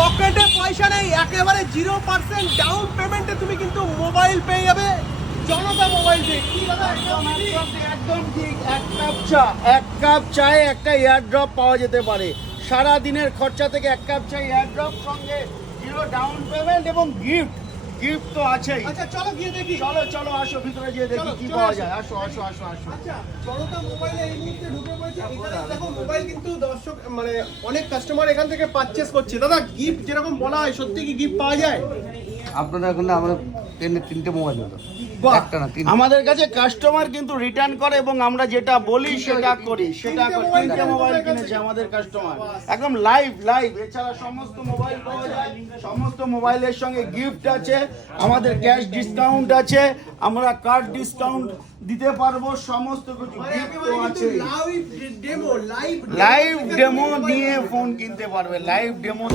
পকেটে পয়সা নেই, একেবারে 0% ডাউন পেমেন্টে তুমি কিন্তু মোবাইল পেয়ে যাবে জনতা মোবাইল থেকে। কি দাদা একদম ঠিক। এক কাপ চায়ে একটা এয়ারড্রপ পাওয়া যেতে পারে। সারা দিনের খরচা থেকে এক কাপ চা এয়ারড্রপ, সঙ্গে 0 ডাউন পেমেন্ট এবং গিফট তো আছেই। আচ্ছা চলো গিয়ে দেখি। চলো আসো ভিতরে গিয়ে দেখি কি পাওয়া যায়। আসো। আচ্ছা জনতা মোবাইলে এই মুহূর্তে ঢুকে পড়েছে। এখানে দেখো মোবাইল কিন্তু দর্শক মানে অনেক কাস্টমার এখান থেকে পারচেজ করছে। দাদা গিফট যেরকম বলা হয় সত্যি কি গিফট পাওয়া যায়? আপনারা এখন আমাদের তিনটে মোবাইল হলো, বাহ। একটা না তিনটে। আমাদের কাছে কাস্টমার কিন্তু রিটার্ন করে এবং আমরা যেটা বলি সেটা করি। তিনটে মোবাইল কিনেছে আমাদের কাস্টমার, একদম লাইভ। এছাড়া সমস্ত মোবাইল পাওয়া যায়, সমস্ত মোবাইলের সঙ্গে গিফট আছে, আমাদের ক্যাশ ডিসকাউন্ট আছে, আমরা কার্ড ডিসকাউন্ট দিতে পারবো, সমস্ত কিছু গিফট আছে। লাইভ ডেমো লাইভ ডেমো নিয়ে ফোন কিনতে পারবে, লাইভ ডেমো।